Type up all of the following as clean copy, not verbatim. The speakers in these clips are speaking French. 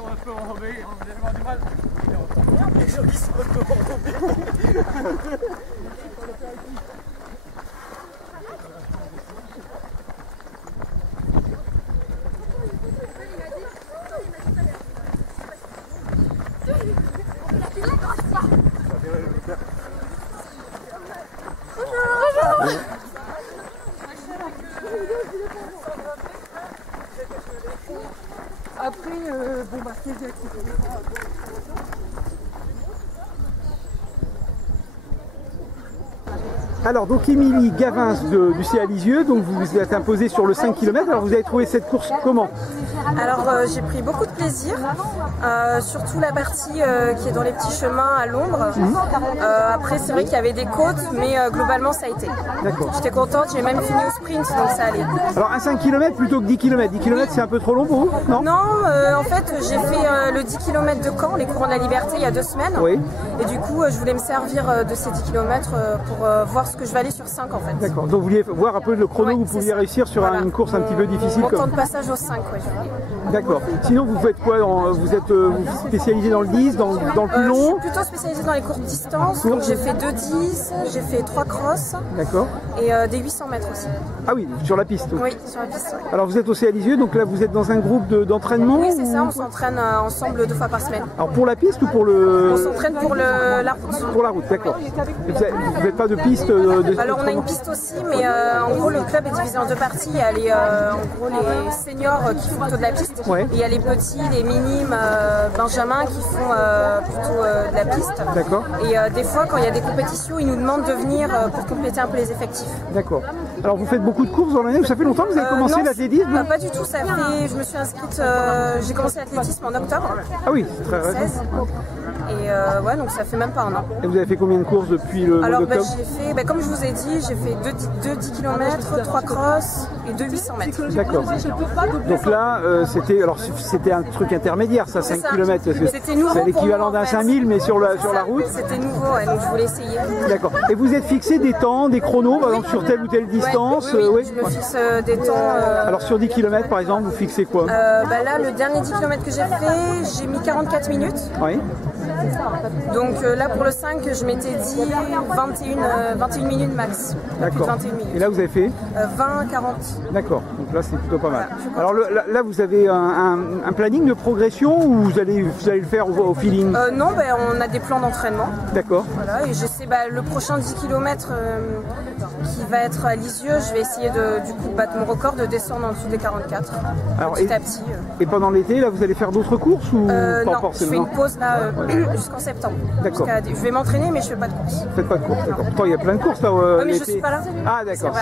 sont un peu enrobés, on a vraiment du mal. Les gens qui sont un peu enrobés. Après, bon bah c'est bien. Alors donc Émilie Gavin du CA Lisieux, donc vous vous êtes imposée sur le 5 km, alors vous avez trouvé cette course comment? Alors j'ai pris beaucoup de plaisir, surtout la partie qui est dans les petits chemins à l'ombre. Après c'est vrai qu'il y avait des côtes, mais globalement ça a été. D'accord. J'étais contente, j'ai même fini au sprint, donc ça allait. Alors un 5 km plutôt que 10 km, 10 km c'est un peu trop long pour vous? Non, non en fait j'ai fait le 10 km de Caen, les courants de la liberté, il y a 2 semaines. Oui. Et du coup je voulais me servir de ces 10 km pour voir ce que je valais sur 5 en fait. D'accord, donc vous vouliez voir un peu le chrono, vous pouviez réussir sur une course un petit peu difficile. Mon temps de passage au 5, oui. D'accord. Sinon, vous faites quoi? Vous êtes spécialisé dans le 10, dans le plus long? Je suis plutôt spécialisée dans les courtes distances. Donc j'ai fait 2 10, j'ai fait 3 crosses. D'accord. Et des 800 mètres aussi. Ah oui, sur la piste. Oui, sur la piste. Oui. Alors vous êtes au CA Lisieux, donc là vous êtes dans un groupe d'entraînement? Oui, c'est ça, on s'entraîne ensemble 2 fois par semaine. Alors pour la piste ou pour le... On s'entraîne pour la route. Pour la route, d'accord. Vous n'avez pas de piste Alors on a une piste aussi, mais en gros le club est divisé en 2 parties. Il y a en gros les seniors qui font plutôt de la piste. Ouais. Et il y a les petits, les minimes, benjamins qui font plutôt de la piste. D'accord. Et des fois quand il y a des compétitions, ils nous demandent de venir pour compléter un peu les effectifs. D'accord. Alors vous faites beaucoup de courses dans l'année? Ça fait longtemps que vous avez commencé l'athlétisme? Pas du tout, ça fait... Je me suis inscrite, j'ai commencé l'athlétisme en octobre. Ah oui, c'est très récent. 16. Et ouais, donc ça fait même pas un an. Et vous avez fait combien de courses depuis le mois d'octobre? J'ai fait, comme je vous ai dit, j'ai fait 2 10 km, 3 crosses et 2 800 mètres. D'accord. Donc là, c'était un truc intermédiaire, ça, 5 km. C'était nouveau. C'est l'équivalent d'un 5000, mais sur la route. C'était nouveau, ouais, donc je voulais essayer. D'accord. Et vous êtes fixé des temps, des chronos, par exemple, sur telle ou telle distance? Oui, je me fixe des temps. Alors sur 10 km, par exemple, vous fixez quoi? Là, le dernier 10 km que j'ai fait, j'ai mis 44 minutes. Oui. Donc là, pour le 5, je m'étais dit 21 minutes max. D'accord. 21 minutes. Et là, vous avez fait 20-40. D'accord. Donc là, c'est plutôt pas mal. Alors là, vous avez un planning de progression ou vous allez le faire au feeling? Non, on a des plans d'entraînement. D'accord. Voilà, et j'essaie le prochain 10 km qui va être à Lisieux, je vais essayer du coup de battre mon record, de descendre en dessous des 44. Alors, petit à petit. Et pendant l'été, là, vous allez faire d'autres courses ou pas non, forcément? Je fais une pause là jusqu'en septembre. D'accord. Je vais m'entraîner, mais je fais pas de course. Vous faites pas de course, d'accord. Pourtant, il y a plein de courses là. Oui, mais je suis pas là. Ah, d'accord.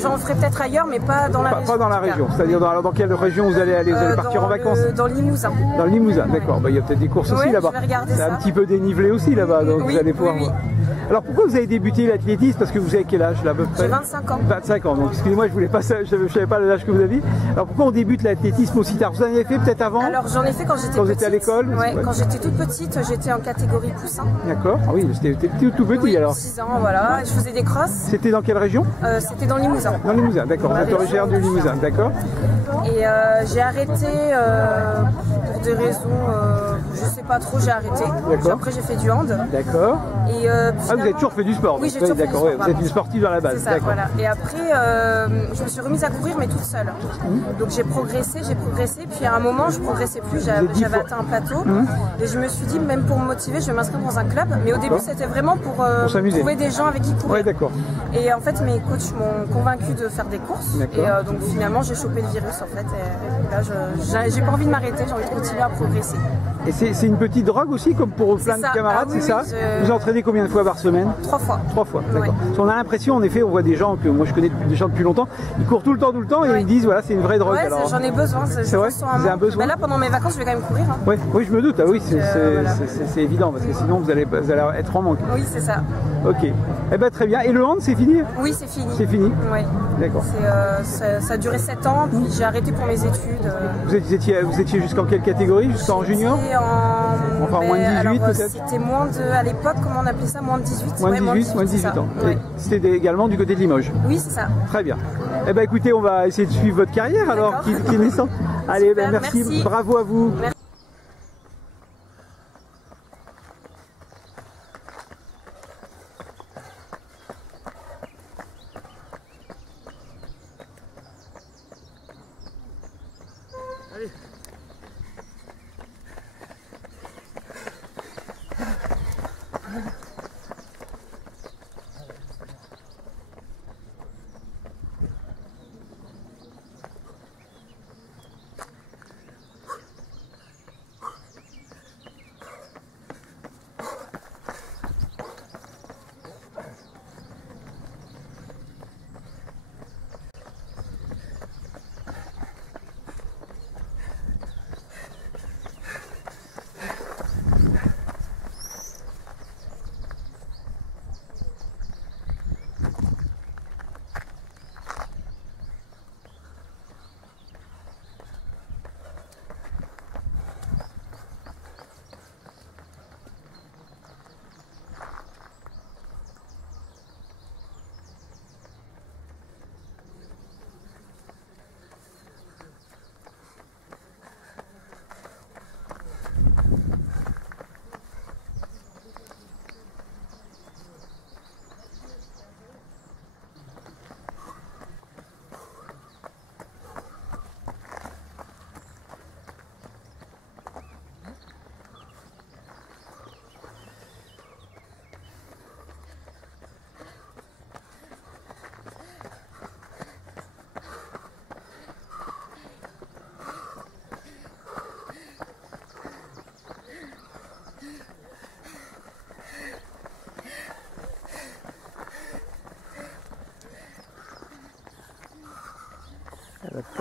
J'en ferai peut-être ailleurs, mais pas dans la région. Pas dans la région. C'est-à-dire dans quelle région vous allez aller? Vous allez partir en vacances? Dans le Limousin. Dans le Limousin, d'accord. Il y a peut-être des courses aussi là-bas. Je vais regarder ça. C'est un petit peu dénivelé aussi là-bas, donc vous allez pouvoir voir. Alors pourquoi vous avez débuté l'athlétisme? Parce que vous avez quel âge là à peu près? J'ai 25 ans. 25 ans, donc excusez-moi, je ne savais pas l'âge que vous aviez. Alors pourquoi on débute l'athlétisme aussi tard? Vous en avez fait peut-être avant? Alors j'en ai fait quand j'étais petite. Quand vous étiez à l'école? Ouais, quand j'étais toute petite, j'étais en catégorie poussin. D'accord, ah oui, c'était tout petit oui, alors. 6 ans, voilà, je faisais des crosses. C'était dans quelle région? C'était dans le Limousin. Dans le Limousin, d'accord, vous êtes originaire du Limousin, d'accord. Et j'ai arrêté pour des raisons, je sais pas trop, j'ai arrêté. Après j'ai fait du hand. D'accord. Et vous avez toujours fait du sport? Oui, j'ai toujours fait du sport. Vous êtes une sportive dans la base. C'est ça, voilà. Et après, je me suis remise à courir, mais toute seule. Donc j'ai progressé, puis à un moment je progressais plus, j'avais atteint un plateau. Et je me suis dit, même pour me motiver, je vais m'inscrire dans un club. Mais au début c'était vraiment pour trouver des gens avec qui courir. Ouais, d'accord. Et en fait mes coachs m'ont convaincu de faire des courses. Et donc finalement j'ai chopé le virus en fait. Et là j'ai pas envie de m'arrêter, j'ai envie de continuer à progresser. Et c'est une petite drogue aussi, comme pour plein de camarades, c'est ça? Vous entraînez combien de fois par semaine? 3 fois. 3 fois, d'accord. On a l'impression, en effet, on voit des gens que moi je connais depuis longtemps, ils courent tout le temps, et ils me disent, voilà, c'est une vraie drogue. Ouais, j'en ai besoin, c'est vrai, vous avez un besoin. Là, pendant mes vacances, je vais quand même courir. Hein. Oui, je me doute, oui, c'est évident, parce que sinon vous allez être en manque. Oui, c'est ça. Ok, eh ben très bien. Et le hand, c'est fini? Oui, c'est fini. C'est fini? Oui. D'accord. Ça a duré 7 ans, puis j'ai arrêté pour mes études. Vous étiez jusqu'en quelle catégorie? Jusqu'en junior? Enfin, moins de 18 peut-être? C'était moins de, à l'époque, comment on appelait ça? Moins de 18? Moins de 18 ans. Ouais. C'était également du côté de Limoges? Oui, c'est ça. Très bien. Eh ben écoutez, on va essayer de suivre votre carrière alors, qui est naissante. Allez, merci, bravo à vous. Merci.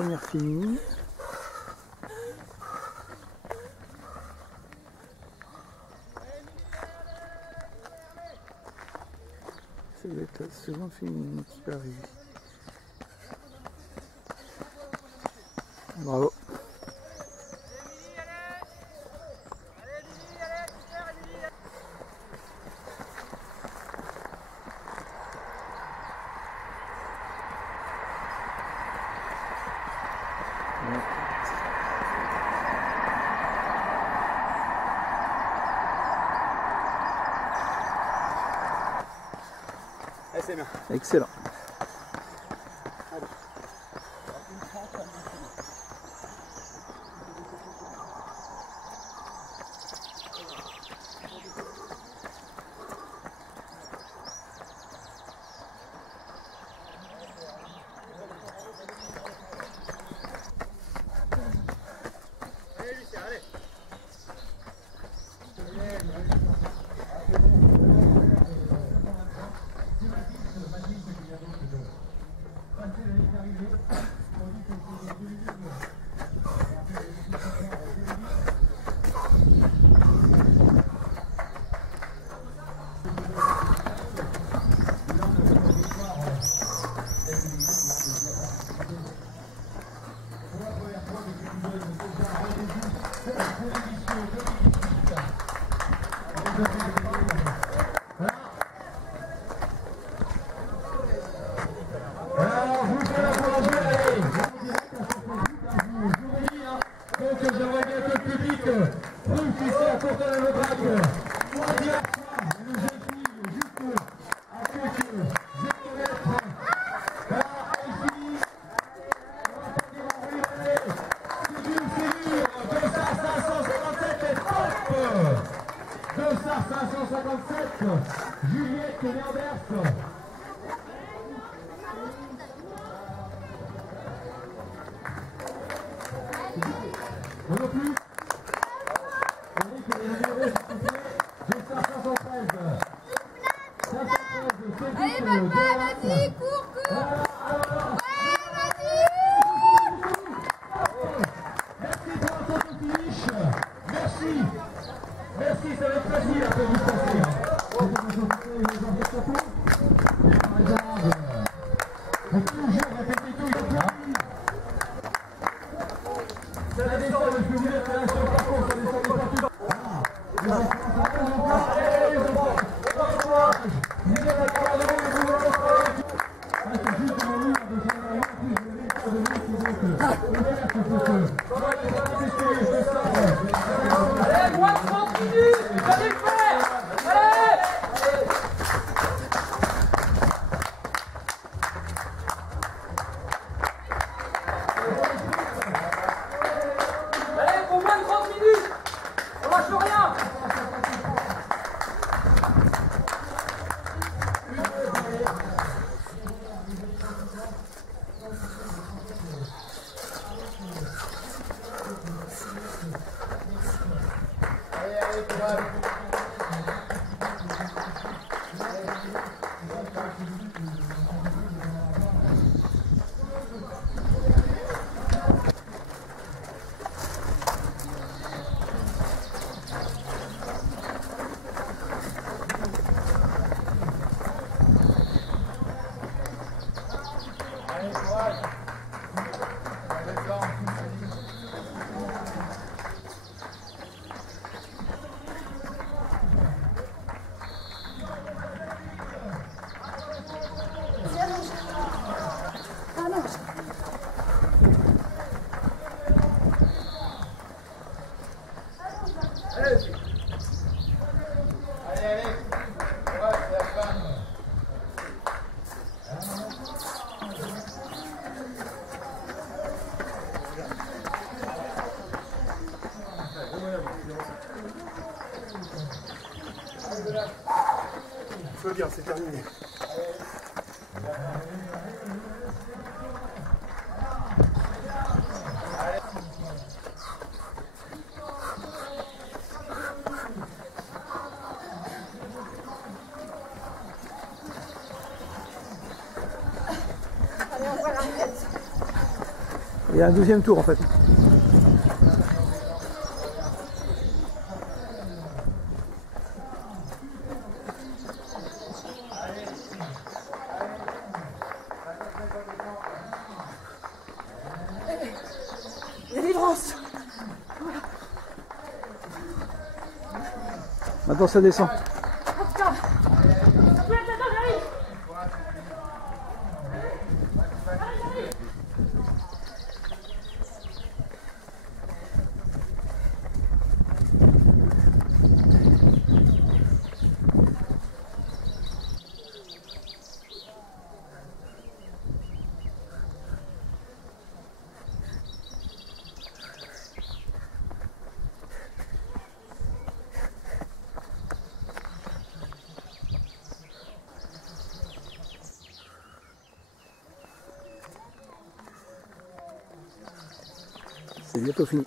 première finie. Ça va être la seconde finie qui va arriver. Bravo. C'est bien. Excellent. Allez Lucien, allez. Juliette Nerbers. On n'a plus. Allez papa, vas-y, cours, cours. Ouais, vas-y. Merci pour la photo finish. Merci. Merci, ça va être facile après vous passer. On peut toujours répéter tout, il faut bien. Ça la descend, je peux vous dire que là sur le parcours, ça descend pas tout. Allez, moins de 30 minutes, vous allez le faire. Allez. Allez, pour moins de 30 minutes, on lâche rien. Faut le dire, c'est terminé. Il y a un deuxième tour en fait. Délivrance. Maintenant ça descend. C'est bientôt fini.